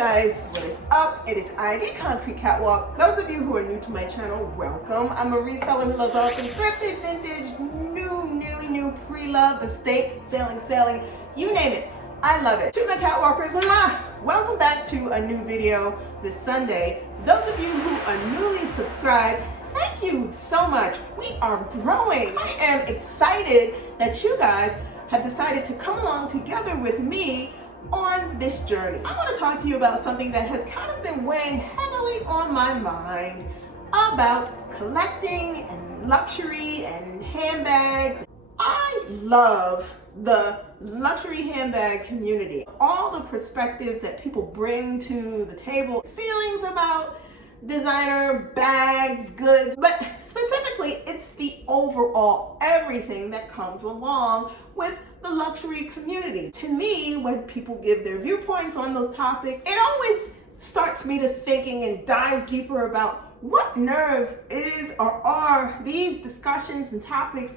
guys, what is up? It is I, the Concrete Catwalk. Those of you who are new to my channel, welcome. I'm a reseller who loves all things thrifted, vintage, new, nearly new, pre-loved, estate, sailing, you name it. I love it. To my catwalkers, welcome back to a new video this Sunday. Those of you who are newly subscribed, thank you so much. We are growing. I am excited that you guys have decided to come along together with me on this journey. I want to talk to you about something that has kind of been weighing heavily on my mind about collecting and luxury and handbags. I love the luxury handbag community. All the perspectives that people bring to the table, feelings about designer bags, goods, but specifically it's the overall everything that comes along with the luxury community. To me, when people give their viewpoints on those topics, it always starts me to thinking and dive deeper about what nerves are these discussions and topics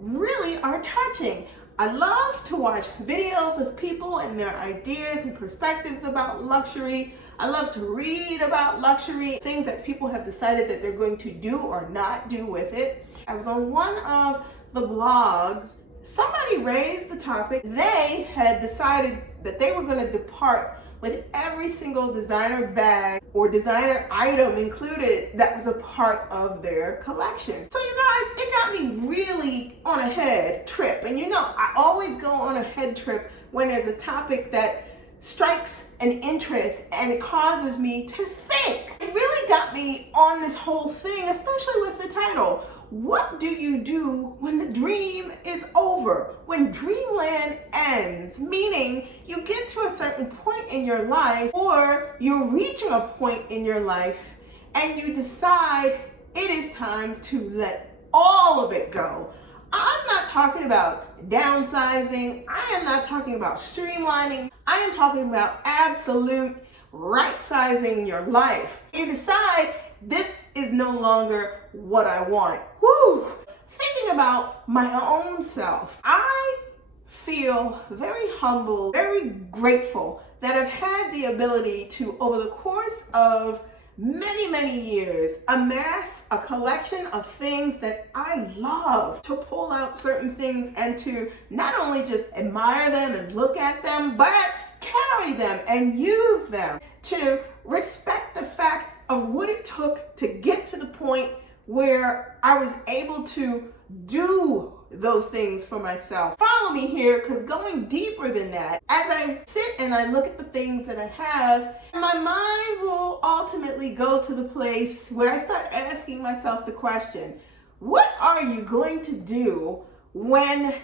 really are touching. I love to watch videos of people and their ideas and perspectives about luxury. I love to read about luxury, things that people have decided that they're going to do or not do with it. I was on one of the blogs. Somebody raised the topic. They had decided that they were going to depart with every single designer bag or designer item included that was a part of their collection. So you guys, it got me really on a head trip. And you know, I always go on a head trip when there's a topic that strikes an interest and it causes me to think. It really got me on this whole thing, especially with the title. What do you do when the dream is over? When Dreamland ends, meaning you get to a certain point in your life or you're reaching a point in your life and you decide it is time to let all of it go. I'm not talking about downsizing. I am not talking about streamlining. I am talking about absolute right-sizing your life. You decide this is no longer what I want. Woo! Thinking about my own self, I feel very humble, very grateful that I've had the ability to, over the course of many years, amass a collection of things that I love, to pull out certain things and to not only just admire them and look at them, but carry them and use them, to respect the fact of what it took to get to the point where I was able to do those things for myself. Follow me here, because going deeper than that, as I sit and I look at the things that I have, my mind will ultimately go to the place where I start asking myself the question, what are you going to do when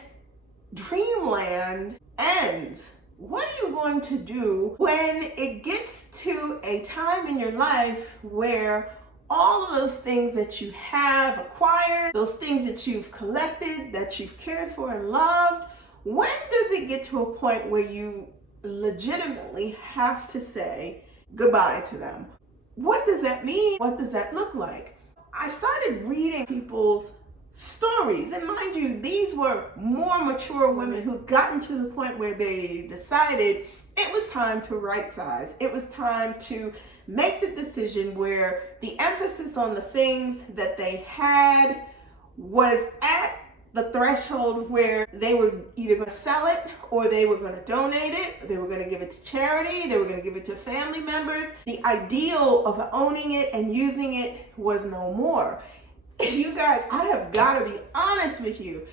Dreamland ends? What are you going to do when it gets to a time in your life where all of those things that you have acquired, those things that you've collected, that you've cared for and loved, when does it get to a point where you legitimately have to say goodbye to them? What does that mean? What does that look like? I started reading people's stories, and mind you, these were more mature women who'd gotten to the point where they decided it was time to right size. It was time to make the decision where the emphasis on the things that they had was at the threshold where they were either going to sell it or they were going to donate it, they were going to give it to charity, they were going to give it to family members. The ideal of owning it and using it was no more. You guys, I have got to be honest with you.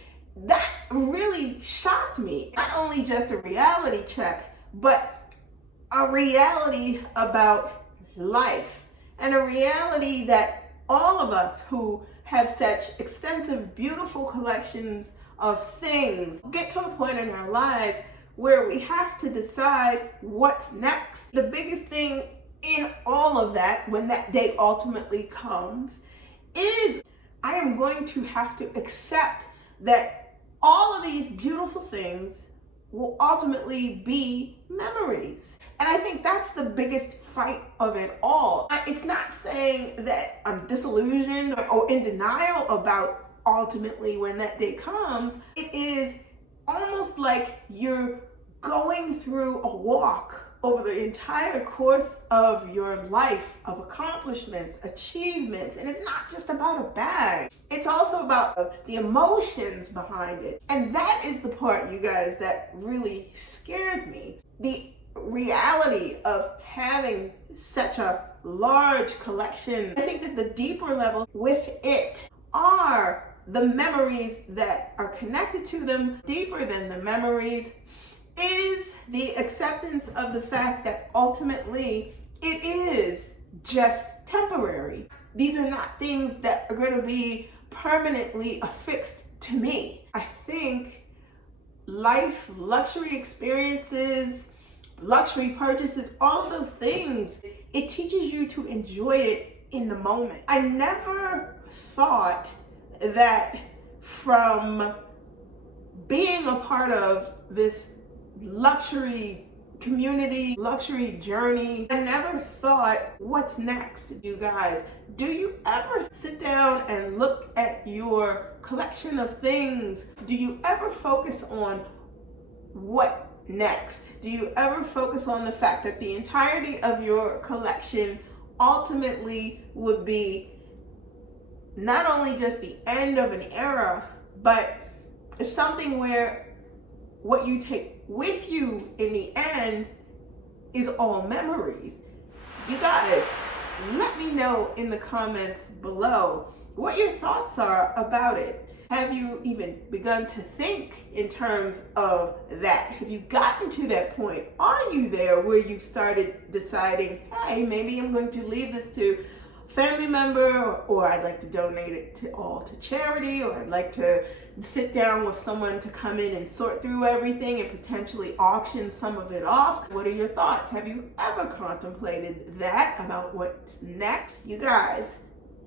That really shocked me. Not only just a reality check, but a reality about life, and a reality that all of us who have such extensive, beautiful collections of things get to a point in our lives where we have to decide what's next. The biggest thing in all of that, when that day ultimately comes, is I am going to have to accept that all of these beautiful things will ultimately be memories. And I think that's the biggest fight of it all. It's not saying that I'm disillusioned or in denial about ultimately when that day comes. It is almost like you're going through a walk over the entire course of your life of accomplishments, achievements. And it's not just about a bag. It's also about the emotions behind it. And that is the part, you guys, that really scares me. The reality of having such a large collection. I think that the deeper level with it are the memories that are connected to them. Deeper than the memories is the acceptance of the fact that ultimately it is just temporary. These are not things that are going to be permanently affixed to me. I think life, luxury experiences, luxury purchases, all of those things, it teaches you to enjoy it in the moment. I never thought that from being a part of this luxury community, luxury journey, I never thought, what's next, you guys? Do you ever sit down and look at your collection of things? Do you ever focus on what next? Do you ever focus on the fact that the entirety of your collection ultimately would be not only just the end of an era, but something where what you take with you in the end is all memories? You guys, let me know in the comments below what your thoughts are about it. Have you even begun to think in terms of that? Have you gotten to that point? Are you there where you've started deciding, hey, maybe I'm going to leave this to a family member, or I'd like to donate it to charity, or I'd like to sit down with someone to come in and sort through everything and potentially auction some of it off? What are your thoughts? Have you ever contemplated that about what's next? You guys,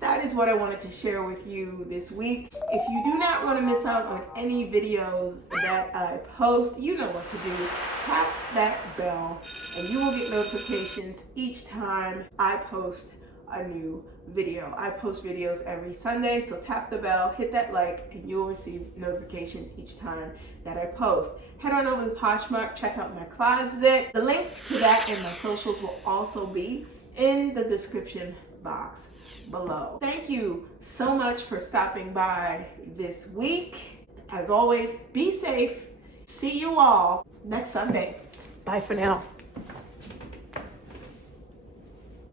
that is what I wanted to share with you this week. If you do not want to miss out on any videos that I post, you know what to do. Tap that bell and you will get notifications each time I post a new video. I post videos every Sunday, so tap the bell, hit that like, and you'll receive notifications each time that I post. Head on over to Poshmark, check out my closet. The link to that and my socials will also be in the description box below. Thank you so much for stopping by this week. As always, be safe. See you all next Sunday. Bye for now.